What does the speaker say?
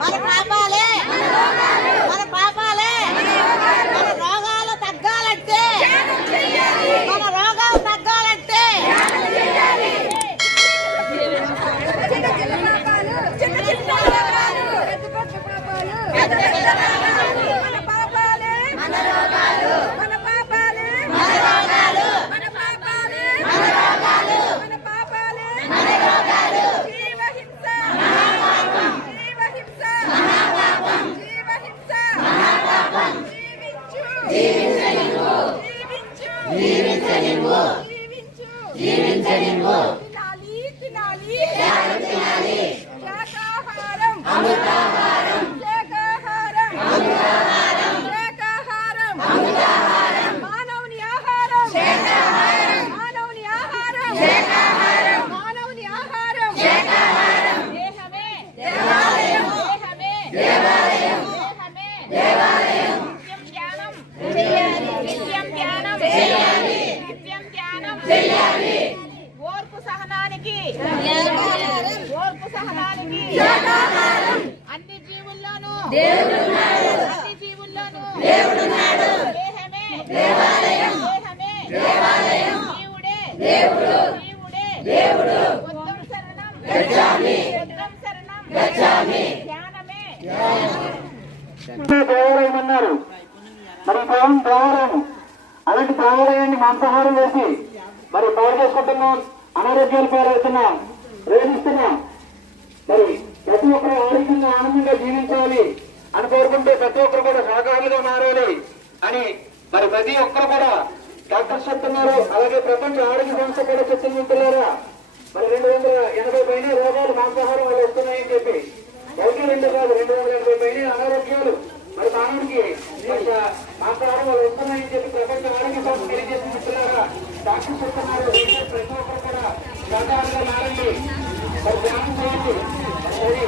মানে జీవించనివ్వు. జీవించనివ్వు. తినాలి తినాలి. తినాలి అమృతం అన్ని మరి పవన్ దేవాలయం అలాంటి దేవాలయాన్ని మాంసాహారం వేసి మరి పాడు చేసుకుంటున్నాం. అనారోగ్యాలు పాలవుతున్నాం. వేధిస్తున్నాం కోరుకుంటూ ప్రతి ఒక్కరు కూడా సహకారులుగా మారాలి అని మరి ప్రతి ఒక్కరు కూడా డాక్టర్స్ చెప్తున్నారు. అలాగే ప్రపంచ ఆరోగ్య సంస్థ కూడా చెప్తున్నారా మరి రెండు వందల ఎనభై పైన రోగాలు మాంసాహారం వాళ్ళు వస్తున్నాయని చెప్పి. ఒకటి రెండు కాదు రెండు వందల ఎనభై పైన అనారోగ్యాలు. మరి మానవుడికి మాంసాహారం వాళ్ళు వస్తున్నాయని చెప్పి ప్రపంచ ఆరోగ్య సంస్థ తెలియజేసి ఉంటున్నారా డాక్టర్స్ చెప్తున్నారు. ప్రతి ఒక్కరు కూడా సహకారులుగా మారండి. మరి ధ్యానం చేయండి. మరి